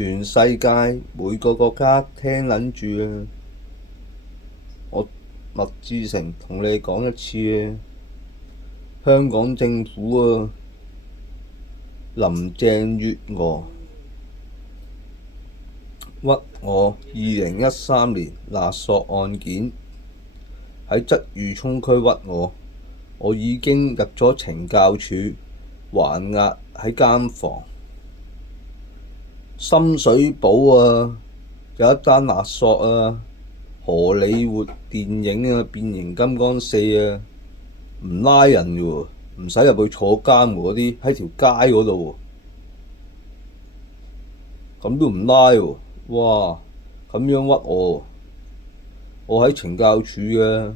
全世界每個國家聽撚住啊！我麥志誠同你講一次啊！香港政府啊，林鄭月娥屈我2013年勒索案件喺鰂魚涌區屈我已經入咗懲教處還押喺監房。深水埗啊，有一單勒索啊，荷里活電影啊，變形金剛4啊，唔拉人嘅喎，唔使入去坐監喎，嗰啲喺條街嗰度喎，咁都唔拉喎，哇！咁樣屈我喺懲教處嘅，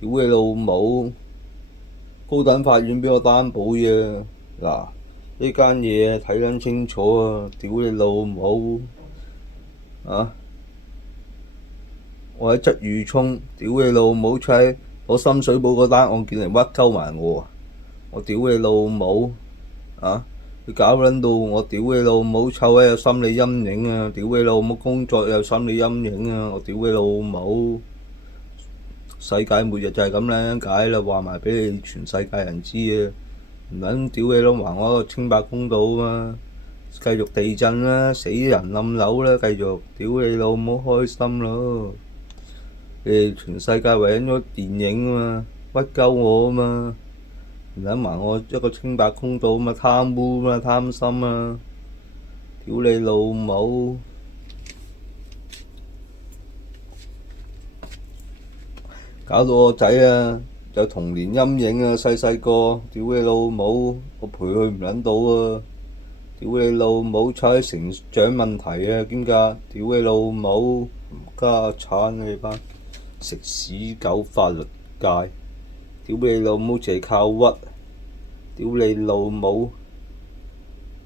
屌你老母！高等法院俾我擔保啫，嗱。呢間嘢睇撚清楚啊！屌你老母啊！我喺鰂魚涌，屌你老母出喺攞深水埗嗰單案件嚟屈鳩埋我啊！我屌你老母啊！你搞撚到我屌你老母臭閪有心理陰影啊！屌你老母工作有心理陰影啊！我屌你老母！世界末日就係咁樣解啦，話埋俾你全世界人知啊！唔撚屌你老母，還我一個清白公道啊嘛！繼續地震啦，死人冧樓啦，繼續屌你老母開心咯！你哋全世界為咗電影啊嘛，屈鳩我啊嘛，唔撚還我一個清白公道啊嘛，貪污啊嘛，貪心啊！屌你老母！搞到我仔啊！有童年陰影啊！細個，屌你老母，我陪佢唔撚到啊！屌你老母，猜成長問題啊！兼夾，屌你老母，唔家產你班食屎狗法律界！屌你老母，淨係靠屈！屌你老母！